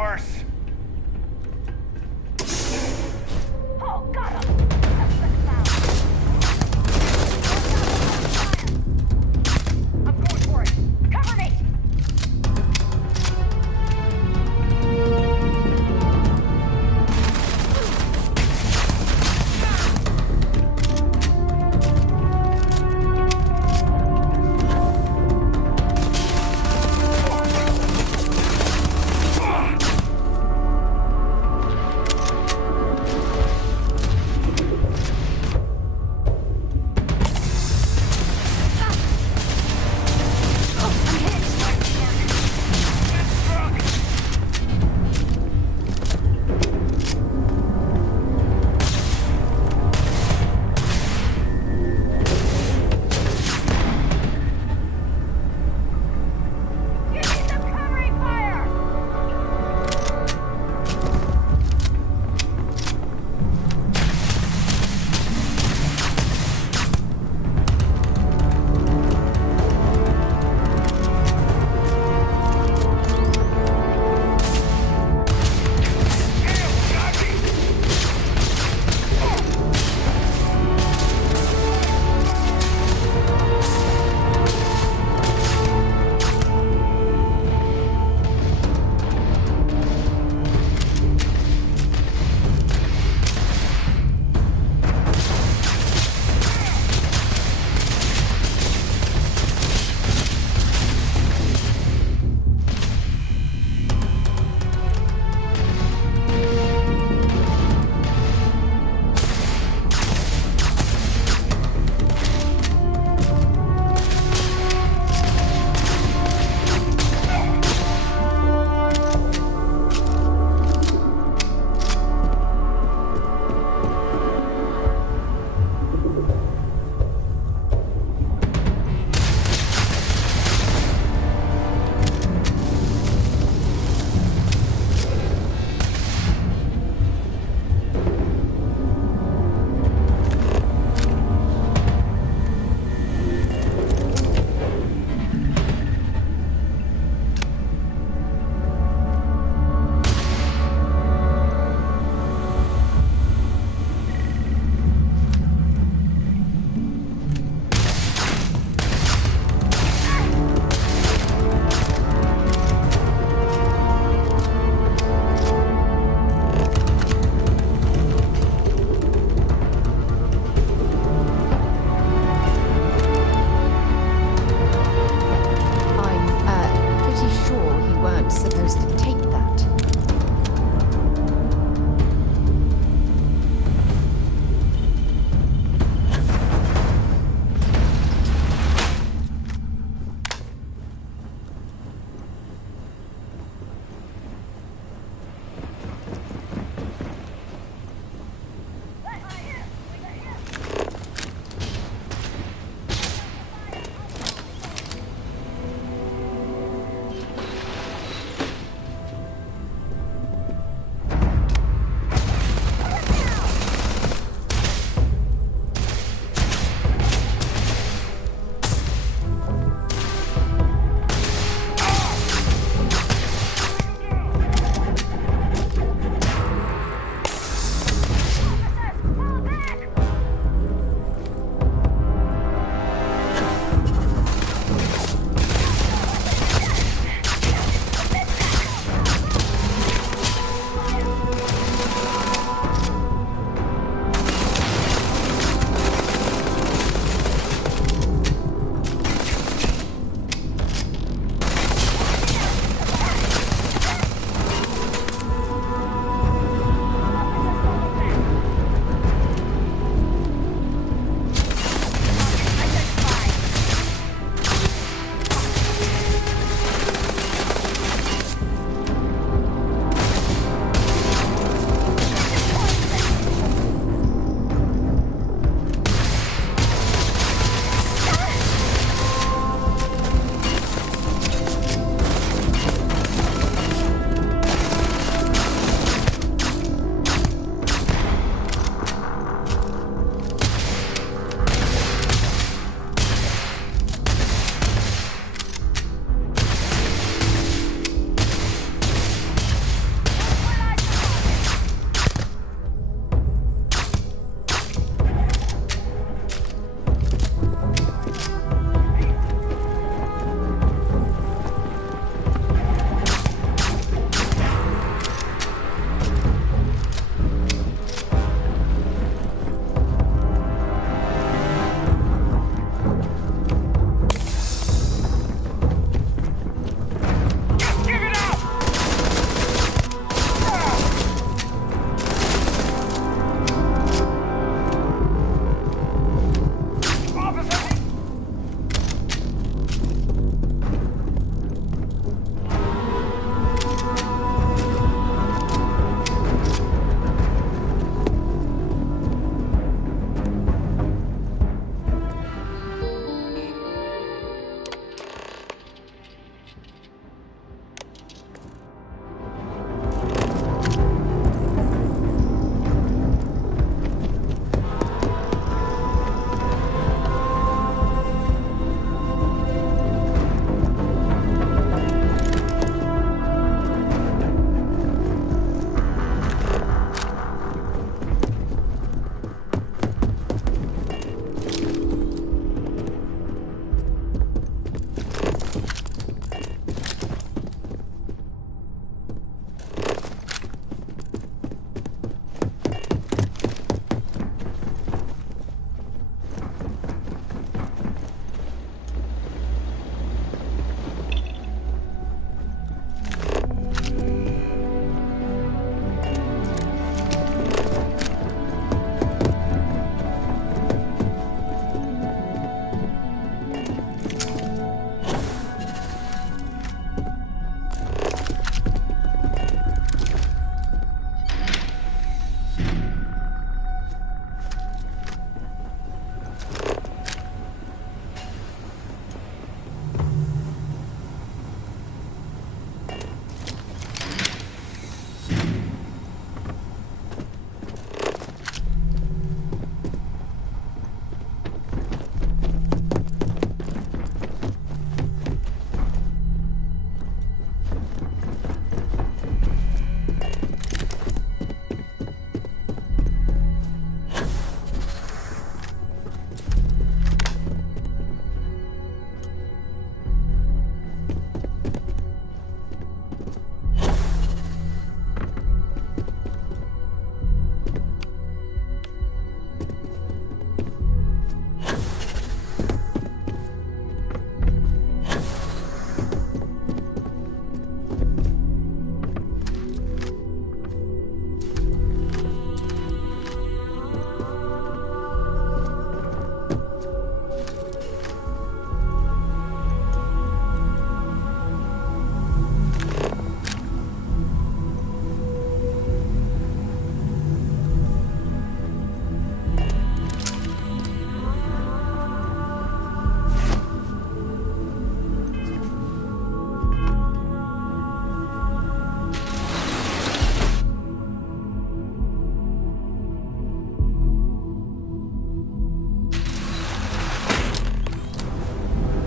worse. Oh, got him! Suspect found. I'm going for it. Cover me!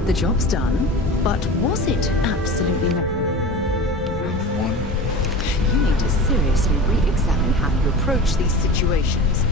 The job's done, but was it absolutely necessary? You need to seriously re-examine how you approach these situations.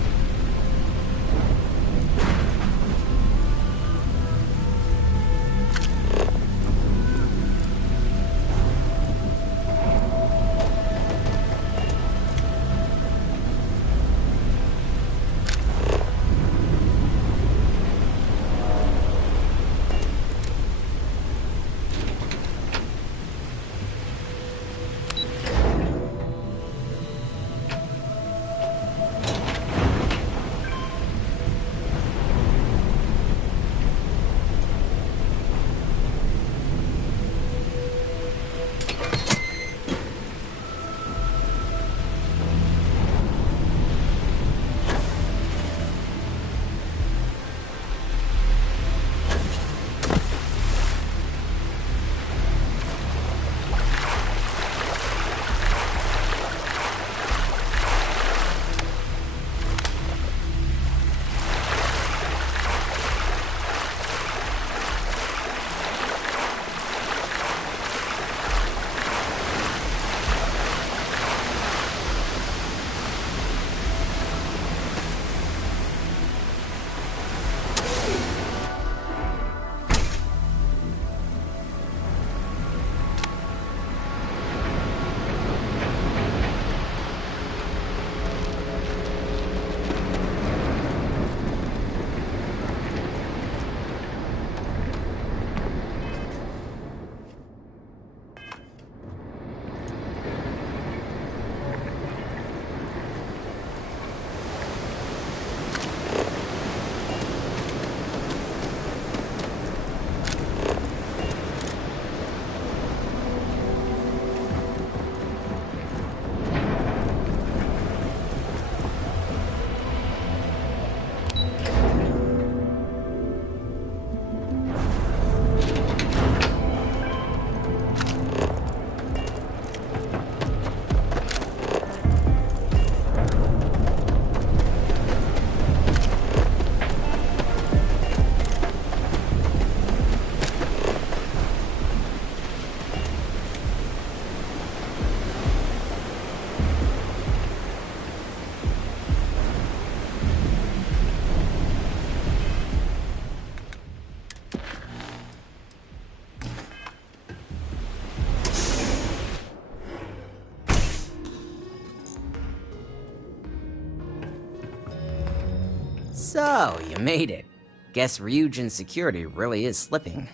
So, you made it. Guess Ryujin's security really is slipping.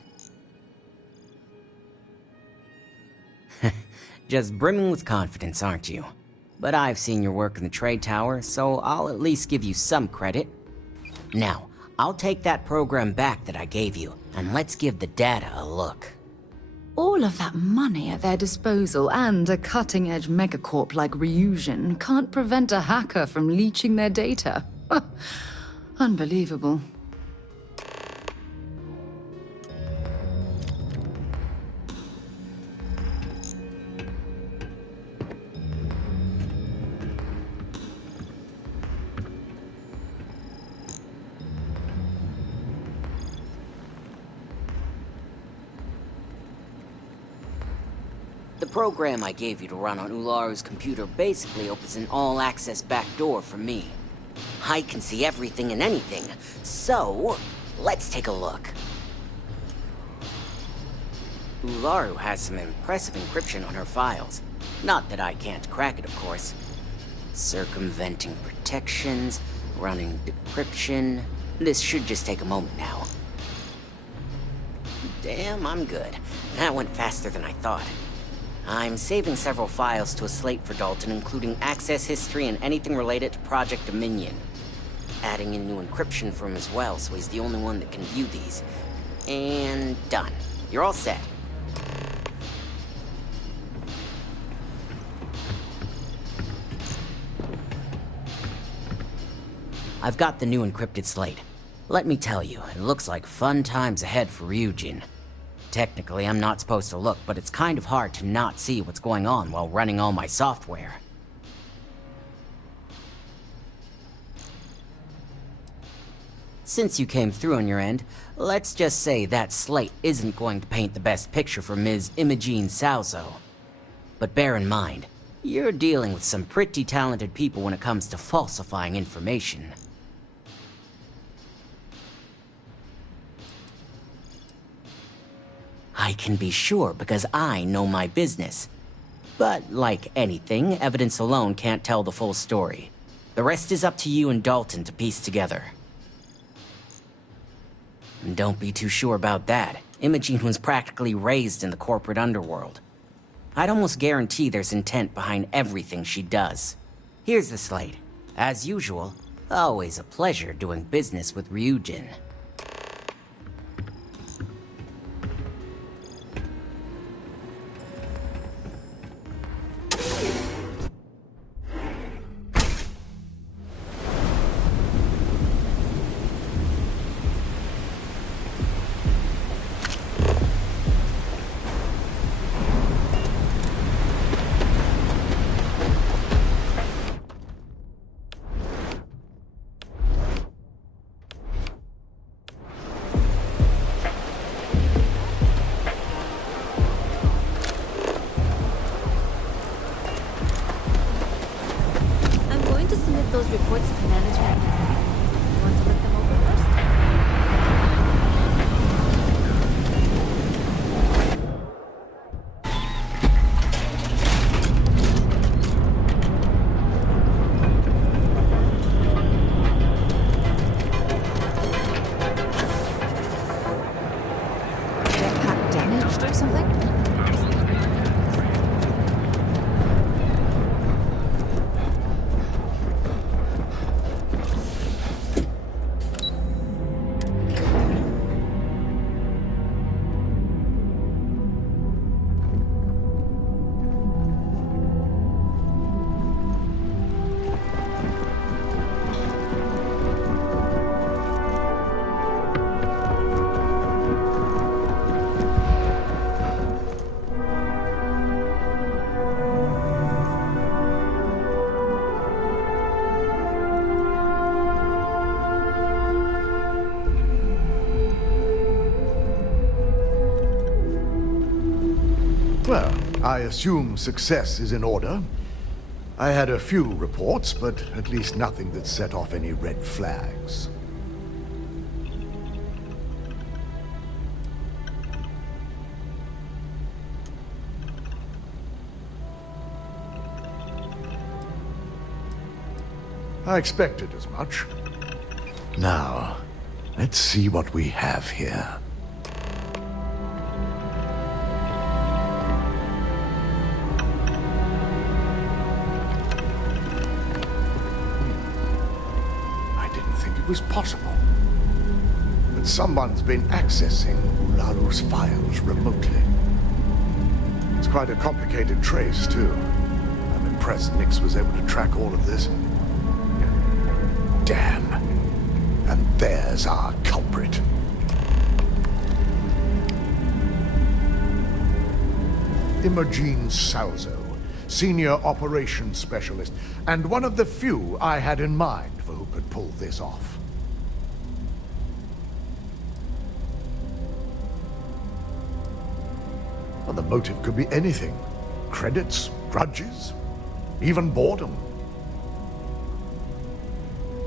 Just brimming with confidence, aren't you? But I've seen your work in the trade tower, so I'll at least give you some credit. Now, I'll take that program back that I gave you, and let's give the data a look. All of that money at their disposal and a cutting-edge megacorp like Ryujin can't prevent a hacker from leeching their data. Unbelievable. The program I gave you to run on Ularu's computer basically opens an all-access backdoor for me. I can see everything and anything, so let's take a look. Ularu has some impressive encryption on her files. Not that I can't crack it, of course. Circumventing protections, running decryption. This should just take a moment now. Damn, I'm good. That went faster than I thought. I'm saving several files to a slate for Dalton, including access history and anything related to Project Dominion. Adding in new encryption for him as well, so he's the only one that can view these. And done. You're all set. I've got the new encrypted slate. Let me tell you, it looks like fun times ahead for Ryujin. Technically, I'm not supposed to look, but it's kind of hard to not see what's going on while running all my software. Since you came through on your end, Let's just say that slate isn't going to paint the best picture for Ms. Imogene Salzo. But bear in mind, you're dealing with some pretty talented people when it comes to falsifying information. I can be sure because I know my business. But like anything, evidence alone can't tell the full story. The rest is up to you and Dalton to piece together. And don't be too sure about that. Imogene was practically raised in the corporate underworld. I'd almost guarantee there's intent behind everything she does. Here's the slate. As usual, always a pleasure doing business with Ryujin. Those reports to management. You want to look them over first? Jetpack damaged or something? Well, I assume success is in order. I had a few reports, but at least nothing that set off any red flags. I expected as much. Now, let's see what we have here. Was possible. But someone's been accessing Ularu's files remotely. It's quite a complicated trace, too. I'm impressed Nix was able to track all of this. Damn. And there's our culprit. Imogene Salzo, Senior Operations Specialist, and one of the few I had in mind for who could pull this off. Well, the motive could be anything. Credits, grudges, even boredom.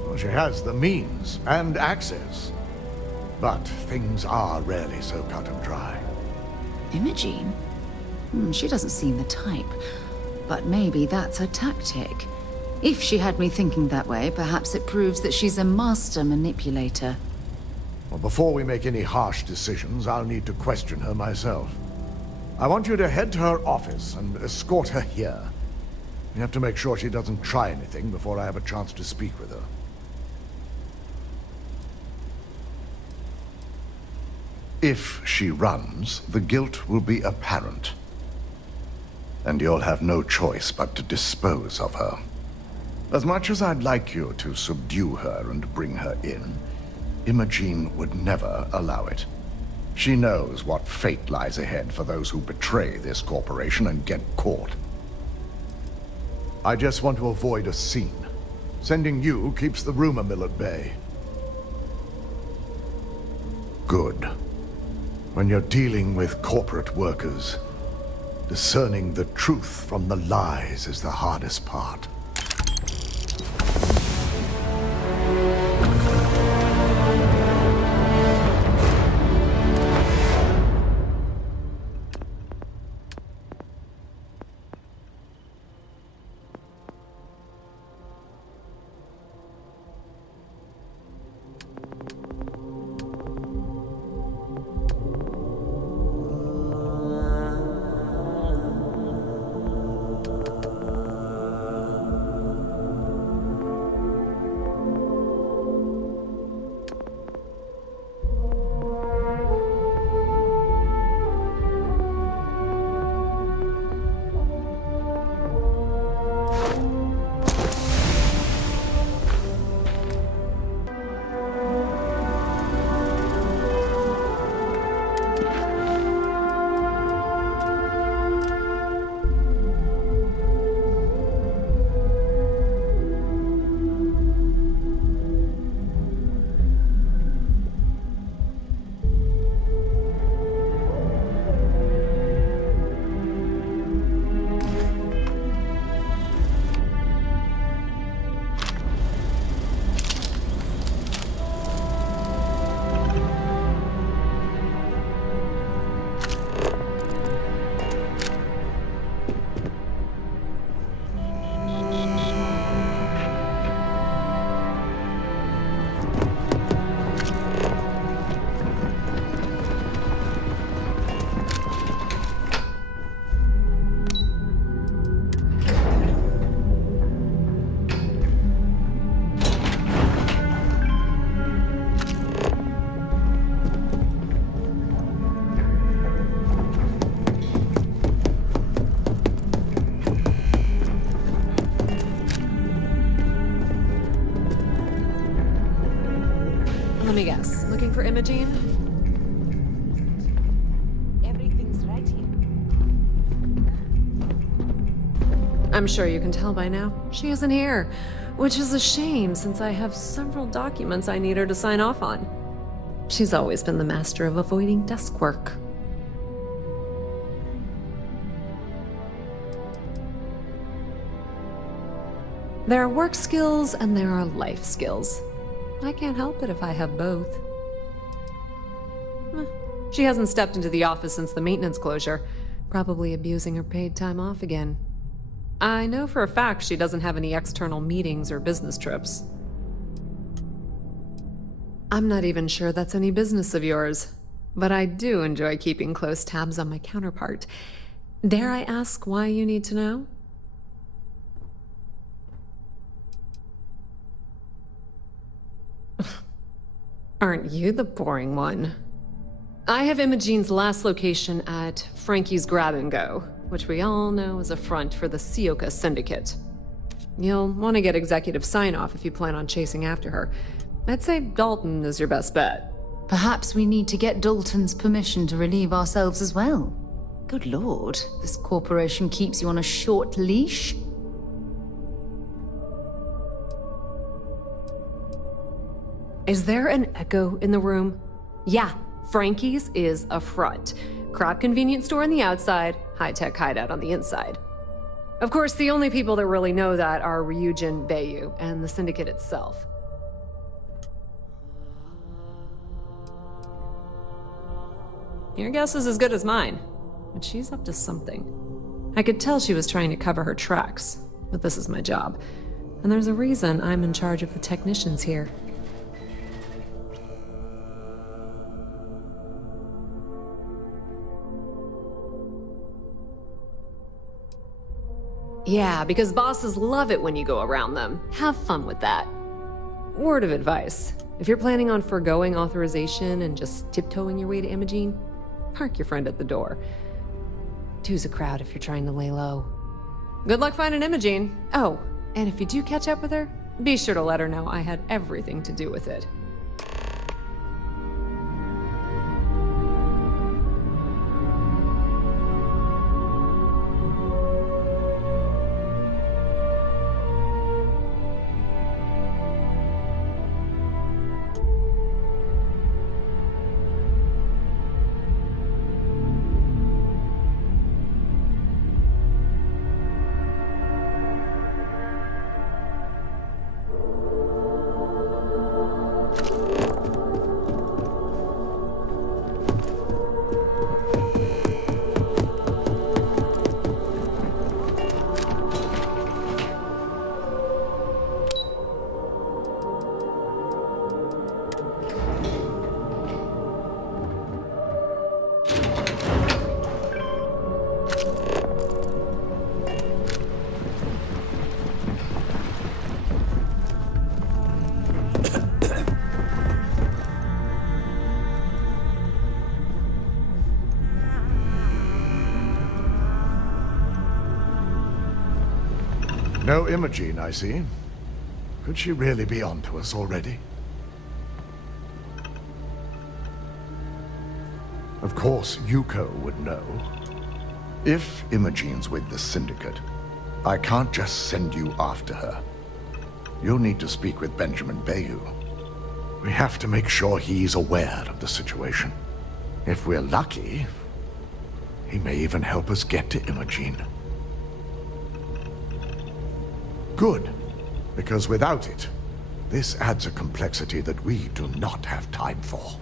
Well, she has the means and access. But things are rarely so cut and dry. Imogene? She doesn't seem the type. But maybe that's her tactic. If she had me thinking that way, perhaps it proves that she's a master manipulator. Well, before we make any harsh decisions, I'll need to question her myself. I want you to head to her office and escort her here. We have to make sure she doesn't try anything before I have a chance to speak with her. If she runs, the guilt will be apparent. And you'll have no choice but to dispose of her. As much as I'd like you to subdue her and bring her in, Imogene would never allow it. She knows what fate lies ahead for those who betray this corporation and get caught. I just want to avoid a scene. Sending you keeps the rumor mill at bay. Good. When you're dealing with corporate workers, discerning the truth from the lies is the hardest part. Let me guess. Looking for Imogene? Everything's right here. I'm sure you can tell by now. She isn't here, which is a shame since I have several documents I need her to sign off on. She's always been the master of avoiding desk work. There are work skills and there are life skills. I can't help it if I have both. She hasn't stepped into the office since the maintenance closure, probably abusing her paid time off again. I know for a fact she doesn't have any external meetings or business trips. I'm not even sure that's any business of yours, but I do enjoy keeping close tabs on my counterpart. Dare I ask why you need to know? Aren't you the boring one? I have Imogene's last location at Frankie's Grab and Go, which we all know is a front for the Sioka Syndicate. You'll want to get executive sign-off if you plan on chasing after her. I'd say Dalton is your best bet. Perhaps we need to get Dalton's permission to relieve ourselves as well. Good lord, this corporation keeps you on a short leash. Is there an echo in the room? Yeah, Frankie's is a front. Crap convenience store on the outside, high-tech hideout on the inside. Of course, the only people that really know that are Ryujin Bayu and the Syndicate itself. Your guess is as good as mine, but she's up to something. I could tell she was trying to cover her tracks, but this is my job. And there's a reason I'm in charge of the technicians here. Yeah, because bosses love it when you go around them. Have fun with that. Word of advice. If you're planning on foregoing authorization and just tiptoeing your way to Imogene, park your friend at the door. Two's a crowd if you're trying to lay low. Good luck finding Imogene. Oh, and if you do catch up with her, be sure to let her know I had everything to do with it. No Imogene, I see. Could she really be onto us already? Of course, Yuko would know. If Imogene's with the Syndicate, I can't just send you after her. You'll need to speak with Benjamin Bayou. We have to make sure he's aware of the situation. If we're lucky, he may even help us get to Imogene. Good, because without it, this adds a complexity that we do not have time for.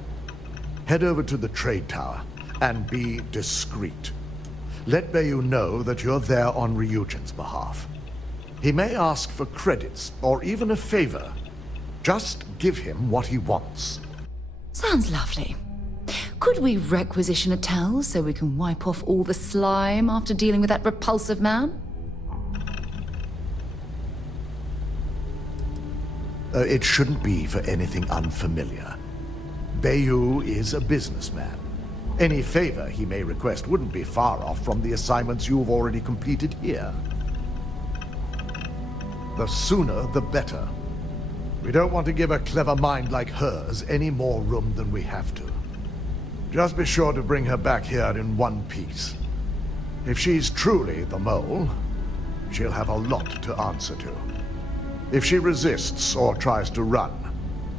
Head over to the trade tower and be discreet. Let Bayou know that you're there on Ryujin's behalf. He may ask for credits or even a favor. Just give him what he wants. Sounds lovely. Could we requisition a towel so we can wipe off all the slime after dealing with that repulsive man? It shouldn't be for anything unfamiliar. Bayou is a businessman. Any favor he may request wouldn't be far off from the assignments you've already completed here. The sooner, the better. We don't want to give a clever mind like hers any more room than we have to. Just be sure to bring her back here in one piece. If she's truly the mole, she'll have a lot to answer to. If she resists or tries to run,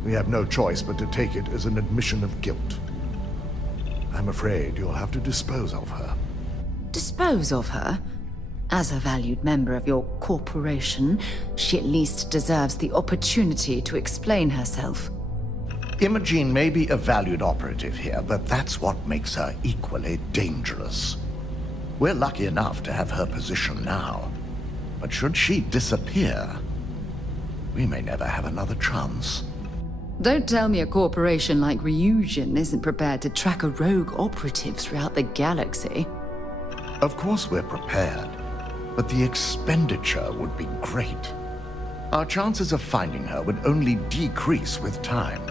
we have no choice but to take it as an admission of guilt. I'm afraid you'll have to dispose of her. Dispose of her? As a valued member of your corporation, she at least deserves the opportunity to explain herself. Imogene may be a valued operative here, but that's what makes her equally dangerous. We're lucky enough to have her position now. But should she disappear, we may never have another chance. Don't tell me a corporation like Ryujin isn't prepared to track a rogue operative throughout the galaxy. Of course we're prepared, but the expenditure would be great. Our chances of finding her would only decrease with time.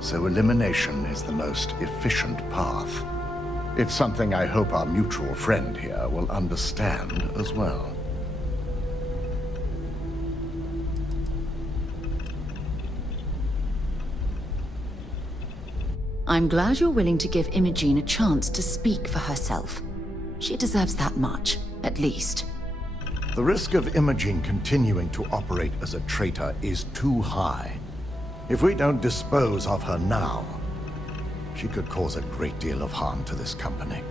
So elimination is the most efficient path. It's something I hope our mutual friend here will understand as well. I'm glad you're willing to give Imogene a chance to speak for herself. She deserves that much, at least. The risk of Imogene continuing to operate as a traitor is too high. If we don't dispose of her now, she could cause a great deal of harm to this company.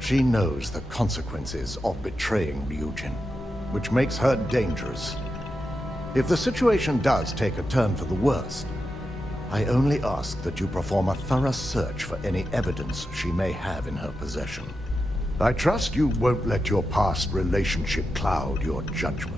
She knows the consequences of betraying Ryujin, which makes her dangerous. If the situation does take a turn for the worst, I only ask that you perform a thorough search for any evidence she may have in her possession. I trust you won't let your past relationship cloud your judgment.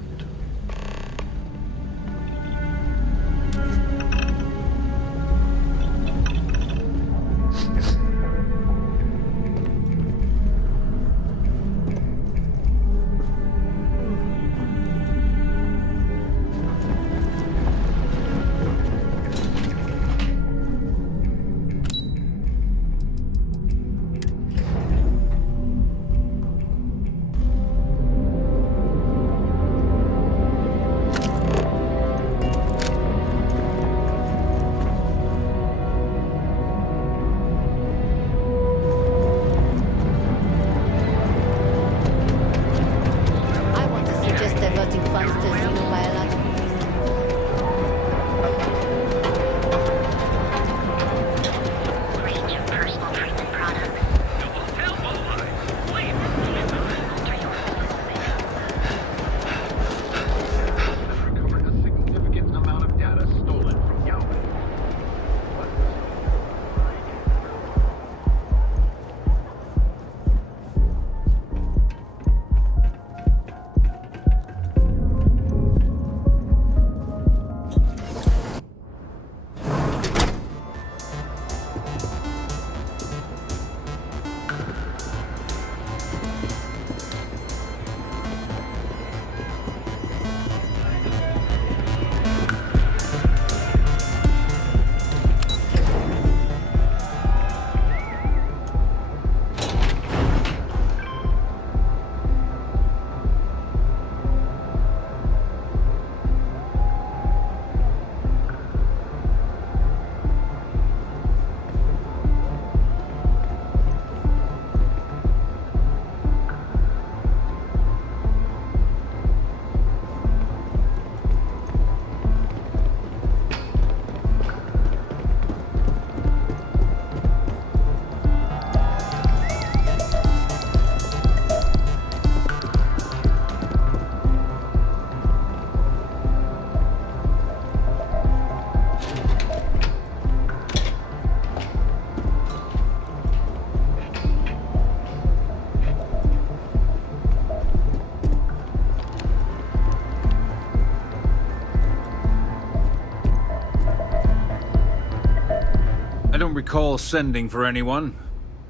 recall sending for anyone.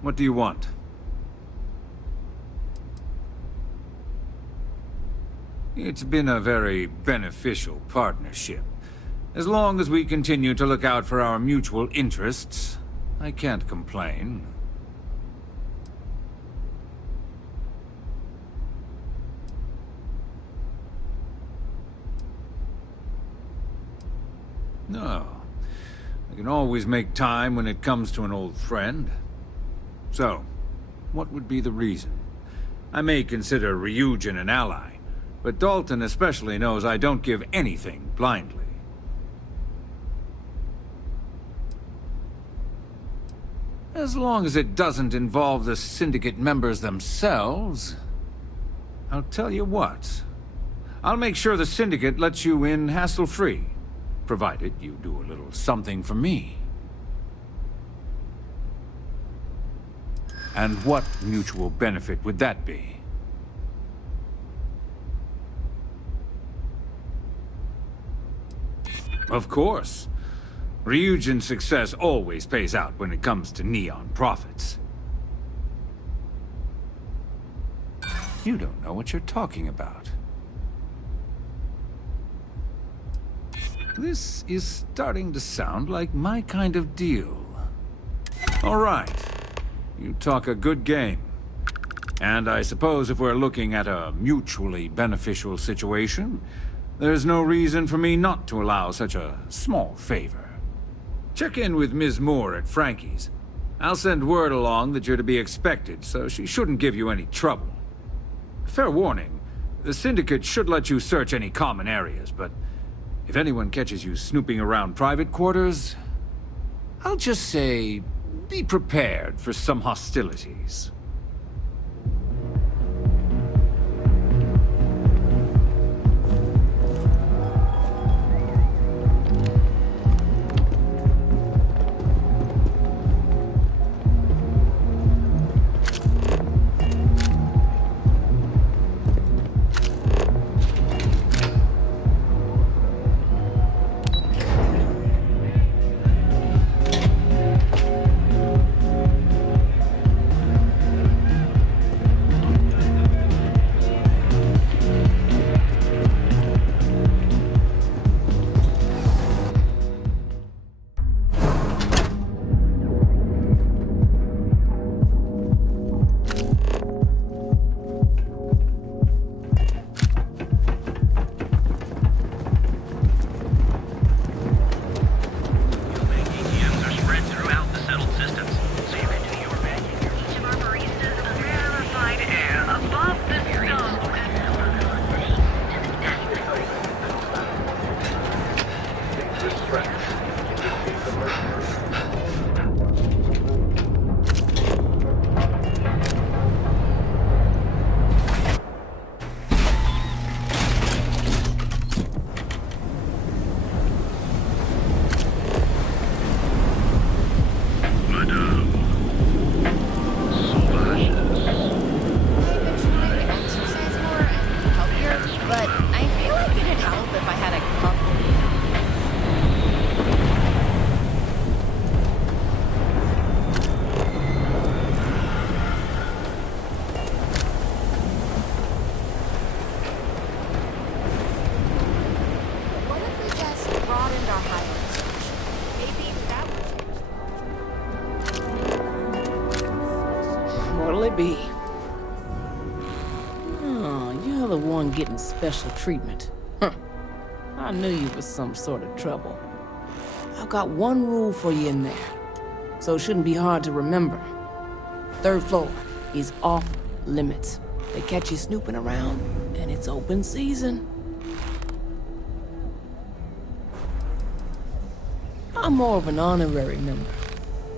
What do you want? It's been a very beneficial partnership. As long as we continue to look out for our mutual interests, I can't complain. No. I can always make time when it comes to an old friend. So, what would be the reason? I may consider Ryujin an ally, but Dalton especially knows I don't give anything blindly. As long as it doesn't involve the Syndicate members themselves, I'll tell you what. I'll make sure the Syndicate lets you in hassle-free, provided you do a little something for me. And what mutual benefit would that be? Of course. Ryujin's success always pays out when it comes to Neon profits. You don't know what you're talking about. This is starting to sound like my kind of deal. All right. You talk a good game. And I suppose if we're looking at a mutually beneficial situation, there's no reason for me not to allow such a small favor. Check in with Ms. Moore at Frankie's. I'll send word along that you're to be expected, so she shouldn't give you any trouble. Fair warning, the Syndicate should let you search any common areas, but if anyone catches you snooping around private quarters, I'll just say, be prepared for some hostilities. What'll it be? Oh, you're the one getting special treatment. Huh. I knew you was some sort of trouble. I've got one rule for you in there, so it shouldn't be hard to remember. Third floor is off limits. They catch you snooping around, and it's open season. I'm more of an honorary member.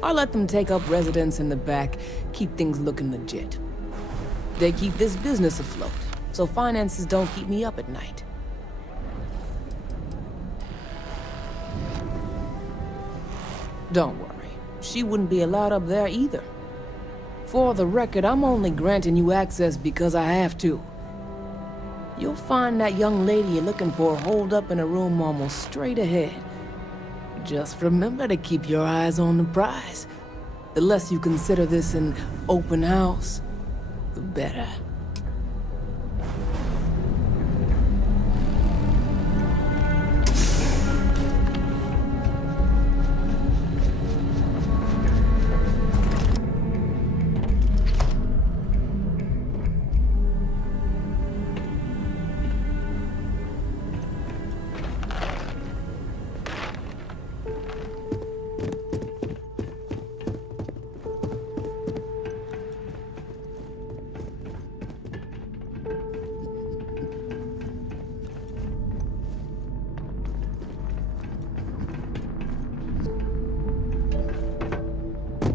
I let them take up residence in the back, keep things looking legit. They keep this business afloat, so finances don't keep me up at night. Don't worry, she wouldn't be allowed up there either. For the record, I'm only granting you access because I have to. You'll find that young lady you're looking for holed up in a room almost straight ahead. Just remember to keep your eyes on the prize. The less you consider this an open house, the better.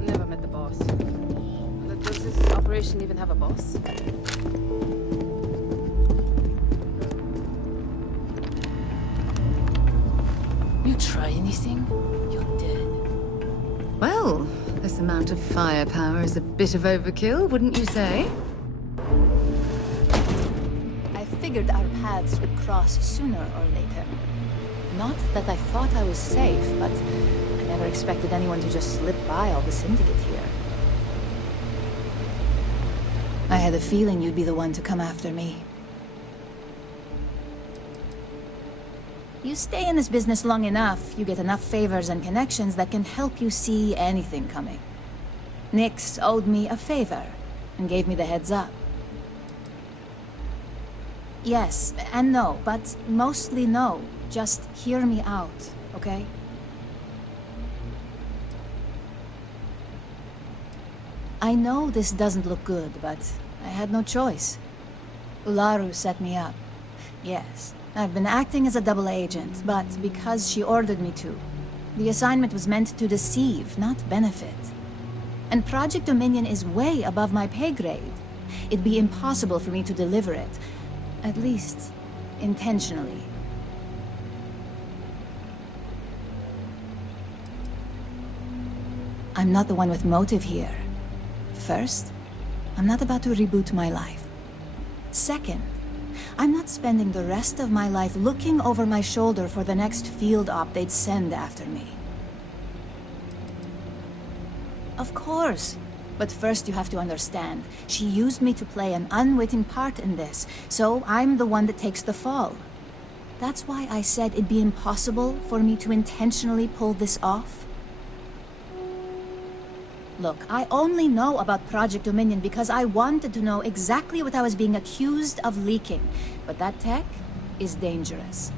Never met the boss. Does this operation even have a boss? You try anything, you're dead. Well, this amount of firepower is a bit of overkill, wouldn't you say? I figured our paths would cross sooner or later. Not that I thought I was safe, but I never expected anyone to just slip by all the syndicate here. I had a feeling you'd be the one to come after me. You stay in this business long enough, you get enough favors and connections that can help you see anything coming. Nix owed me a favor and gave me the heads up. Yes and no, but mostly no. Just hear me out, okay? I know this doesn't look good, but I had no choice. Ularu set me up. Yes, I've been acting as a double agent, but because she ordered me to. The assignment was meant to deceive, not benefit. And Project Dominion is way above my pay grade. It'd be impossible for me to deliver it. At least, intentionally. I'm not the one with motive here. First, I'm not about to reboot my life. Second, I'm not spending the rest of my life looking over my shoulder for the next field op they'd send after me. Of course. But first you have to understand, she used me to play an unwitting part in this, so I'm the one that takes the fall. That's why I said it'd be impossible for me to intentionally pull this off. Look, I only know about Project Dominion because I wanted to know exactly what I was being accused of leaking. But that tech is dangerous.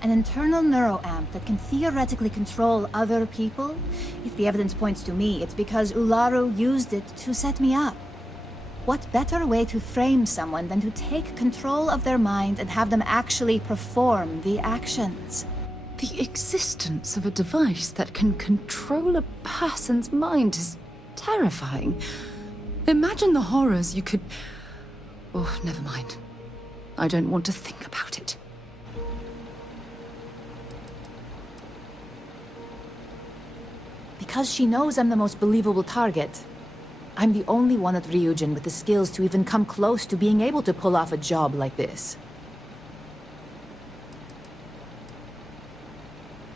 An internal neuroamp that can theoretically control other people? If the evidence points to me, it's because Ularu used it to set me up. What better way to frame someone than to take control of their mind and have them actually perform the actions? The existence of a device that can control a person's mind is terrifying. Imagine the horrors you could... Oh, never mind. I don't want to think about it. Because she knows I'm the most believable target. I'm the only one at Ryujin with the skills to even come close to being able to pull off a job like this.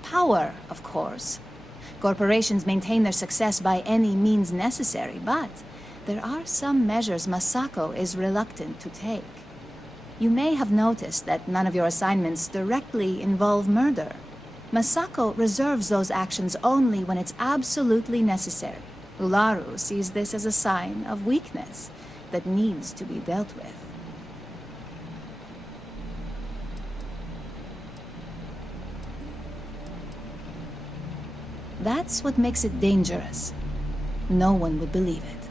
Power, of course. Corporations maintain their success by any means necessary, but there are some measures Masako is reluctant to take. You may have noticed that none of your assignments directly involve murder. Masako reserves those actions only when it's absolutely necessary. Ularu sees this as a sign of weakness that needs to be dealt with. That's what makes it dangerous. No one would believe it.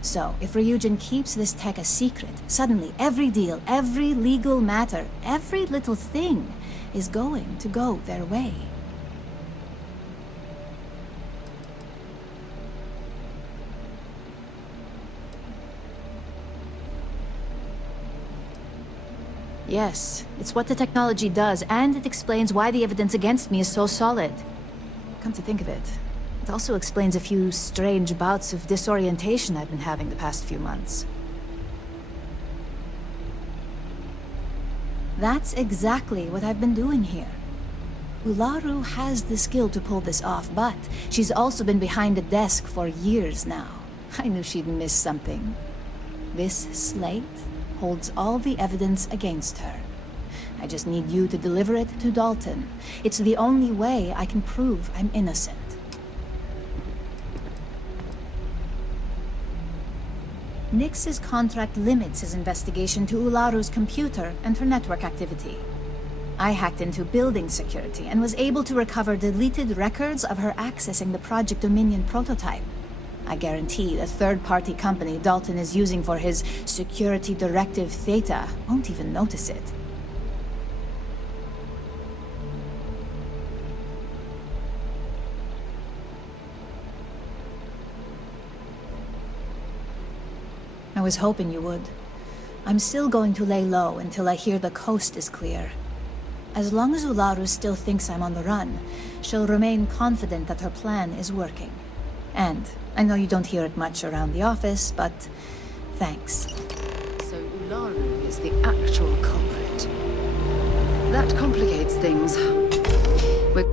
So, if Ryujin keeps this tech a secret, suddenly every deal, every legal matter, every little thing is going to go their way. Yes, it's what the technology does, and it explains why the evidence against me is so solid. Come to think of it, it also explains a few strange bouts of disorientation I've been having the past few months. That's exactly what I've been doing here. Ularu has the skill to pull this off, but she's also been behind the desk for years now. I knew she'd miss something. This slate holds all the evidence against her. I just need you to deliver it to Dalton. It's the only way I can prove I'm innocent. Nix's contract limits his investigation to Ularu's computer and her network activity. I hacked into building security and was able to recover deleted records of her accessing the Project Dominion prototype. I guarantee the third-party company Dalton is using for his security directive Theta won't even notice it. I was hoping you would. I'm still going to lay low until I hear the coast is clear. As long as Ularu still thinks I'm on the run, she'll remain confident that her plan is working. And I know you don't hear it much around the office, but thanks. So Ularu is the actual culprit. That complicates things. We're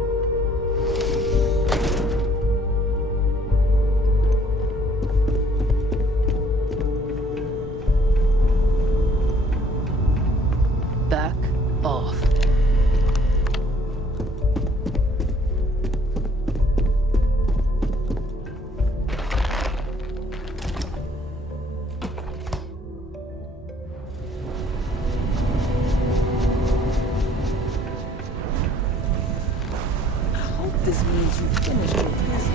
back off. This means you finished your business.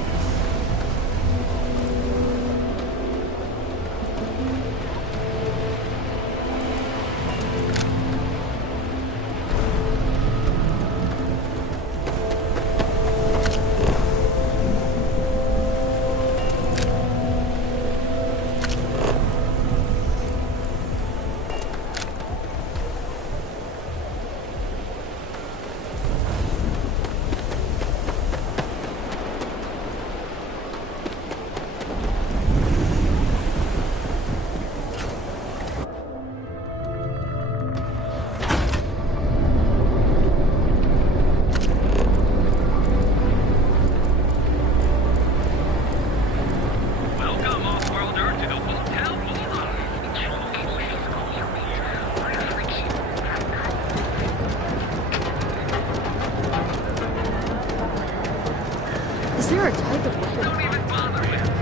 Is there a type of weapon? Don't even bother with it.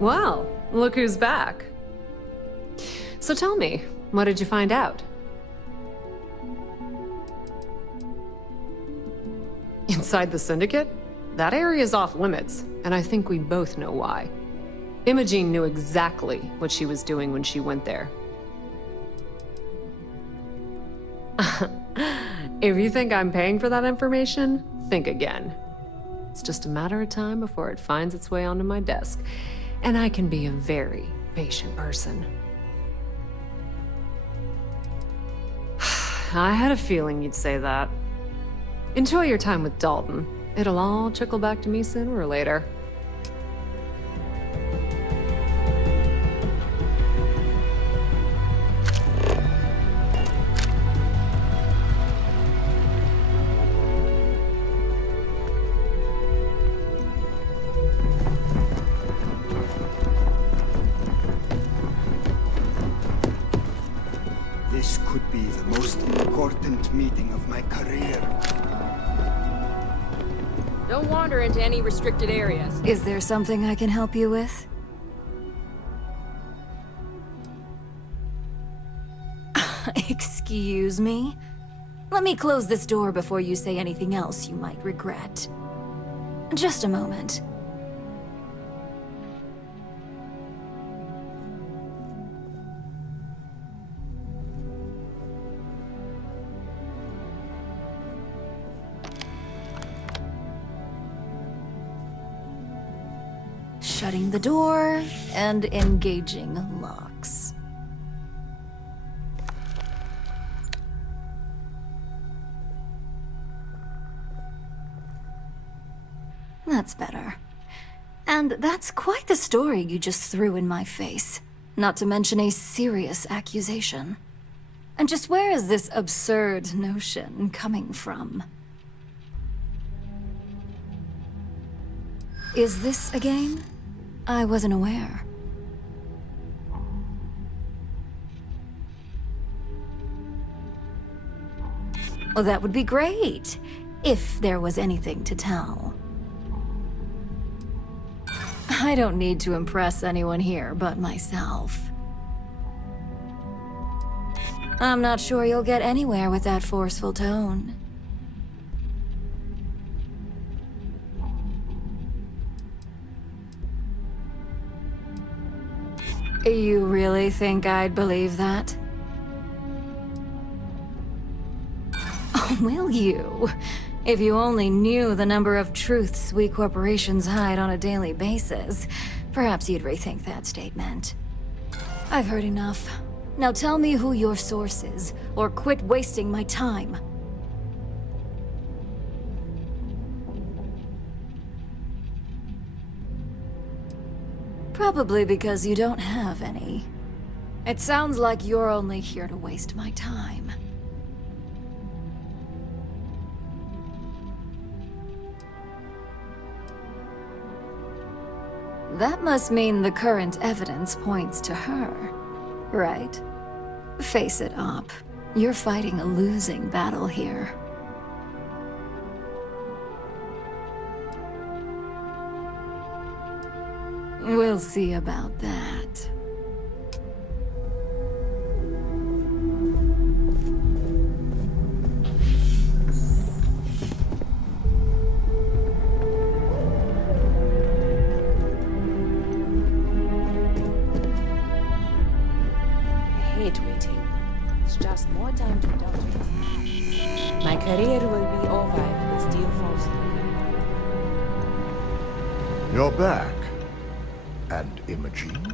Well, look who's back. So tell me, what did you find out? Inside the Syndicate? That area's off limits, and I think we both know why. Imogene knew exactly what she was doing when she went there. If you think I'm paying for that information, think again. It's just a matter of time before it finds its way onto my desk. And I can be a very patient person. I had a feeling you'd say that. Enjoy your time with Dalton. It'll all trickle back to me sooner or later. This could be the most important meeting of my career. Don't wander into any restricted areas. Is there something I can help you with? Excuse me? Let me close this door before you say anything else you might regret. Just a moment. shutting the door and engaging locks. That's better. And that's quite the story you just threw in my face. Not to mention a serious accusation. And just where is this absurd notion coming from? Is this a game? I wasn't aware. Well, that would be great, if there was anything to tell. I don't need to impress anyone here but myself. I'm not sure you'll get anywhere with that forceful tone. You really think I'd believe that? Oh, will you? If you only knew the number of truths we corporations hide on a daily basis, perhaps you'd rethink that statement. I've heard enough. Now tell me who your source is, or quit wasting my time. Probably because you don't have any. It sounds like you're only here to waste my time. That must mean the current evidence points to her, right? Face it up. You're fighting a losing battle here. We'll see about that. Just more time to doubt my career will be over if this deal falls through. You're back. And Imogene?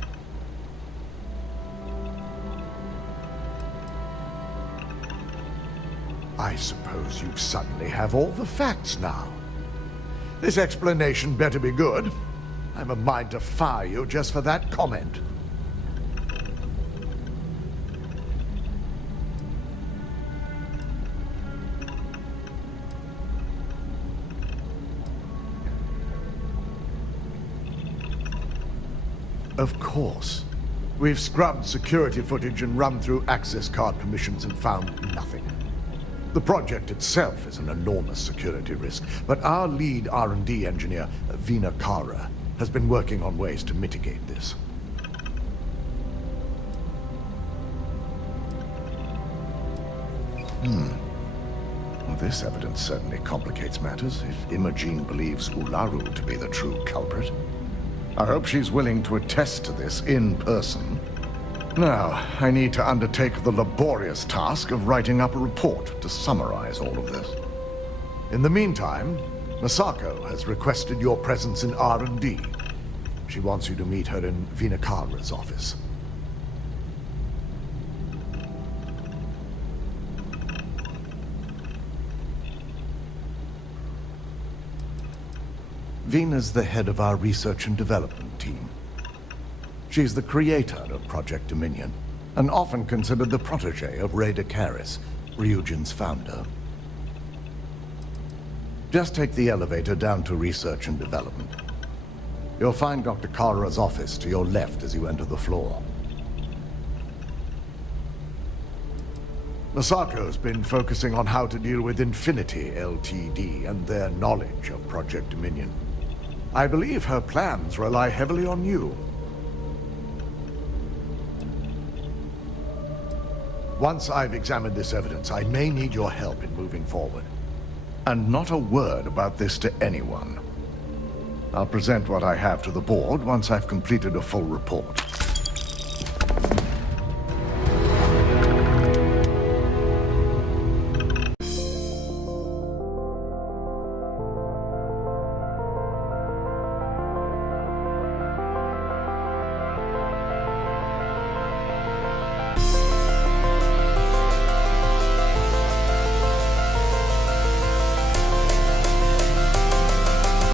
I suppose you suddenly have all the facts now. This explanation better be good. I'm a mind to fire you just for that comment. Of course. We've scrubbed security footage and run through access card permissions and found nothing. The project itself is an enormous security risk, but our lead R&D engineer, Vina Kara, has been working on ways to mitigate this. Well, this evidence certainly complicates matters if Imogene believes Ularu to be the true culprit. I hope she's willing to attest to this in person. Now, I need to undertake the laborious task of writing up a report to summarize all of this. In the meantime, Masako has requested your presence in R&D. She wants you to meet her in Vinakara's office. Vina's the head of our research and development team. She's the creator of Project Dominion, and often considered the protege of Ray Dakaris, Ryujin's founder. Just take the elevator down to research and development. You'll find Dr. Kara's office to your left as you enter the floor. Masako's been focusing on how to deal with Infinity Ltd. And their knowledge of Project Dominion. I believe her plans rely heavily on you. Once I've examined this evidence, I may need your help in moving forward. And not a word about this to anyone. I'll present what I have to the board once I've completed a full report.